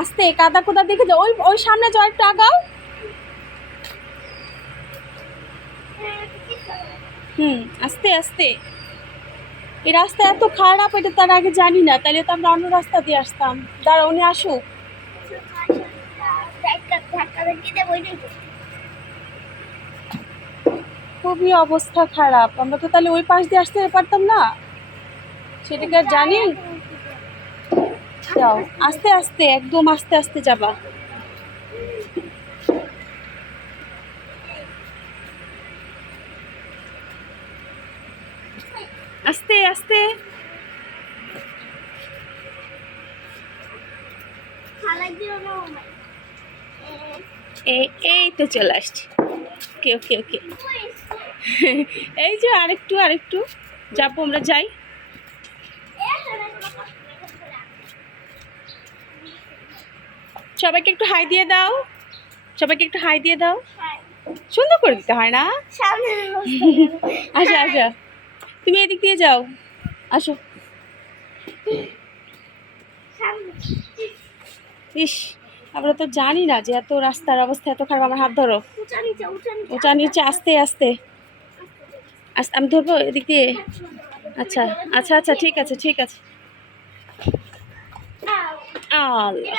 আস্তে, কাদা কোদা দেখে যাও, ওই ওই সামনে যাও, একটু আগাও। আস্তে আস্তে। এই রাস্তা এত খারাপ, এটা তার আগে জানি না, তাহলে তো আমরা অন্য রাস্তা দিয়ে আসতাম। দাঁড়া, উনি আসুক। খুবই অবস্থা খারাপ, আমরা তো তাহলে ওই পাশ দিয়ে আসতে পারতাম না, সেটাকে আর জানি। যাও আস্তে আস্তে, একদম আস্তে আস্তে যাবা। আস্তে আস্তে। এই এই তো চলে আসছি। ওকে ওকে ওকে। এই যে আরেকটু আরেকটু যাবো, আমরা যাই। সবাইকে একটু হাই দিয়ে দাও, সবাইকে একটু হাই দিয়ে দাও। সুন্দর করে দিতে হয় না? আসো আসো, তুমি এদিক দিয়ে যাও, আসো। ইস, আমরা তো জানি না যে এত রাস্তার অবস্থা এত খারাপ। আমার হাত ধরো, ওটা নিচে, আস্তে আস্তে আস্তে। আমি ধরবো এদিক দিয়ে? আচ্ছা আচ্ছা আচ্ছা, ঠিক আছে ঠিক আছে। আল্লাহ,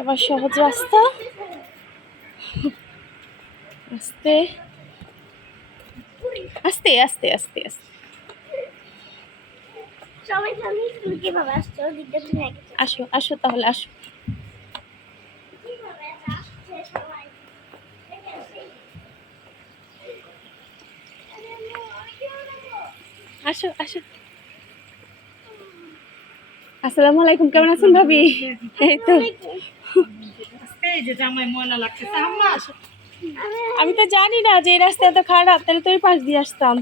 এবার সহজ রাস্তা। আস্তে আস্তে আস্তে আস্তে আস্তে। আসো আসো তাহলে, আসো। আসো আসো। আসসালামু আলাইকুম, কেমন আছেন ভাবি? এই তো, আমি তো জানি না যে এই রাস্তা এত খারাপ, তাহলে তো ওই পাশ দিয়ে আসতাম।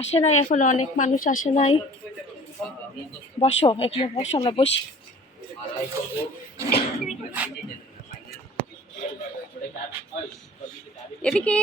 আসে নাই এখনো, অনেক মানুষ আসে নাই। বসো এখানে, বসো, আমরা বসি। এদিকে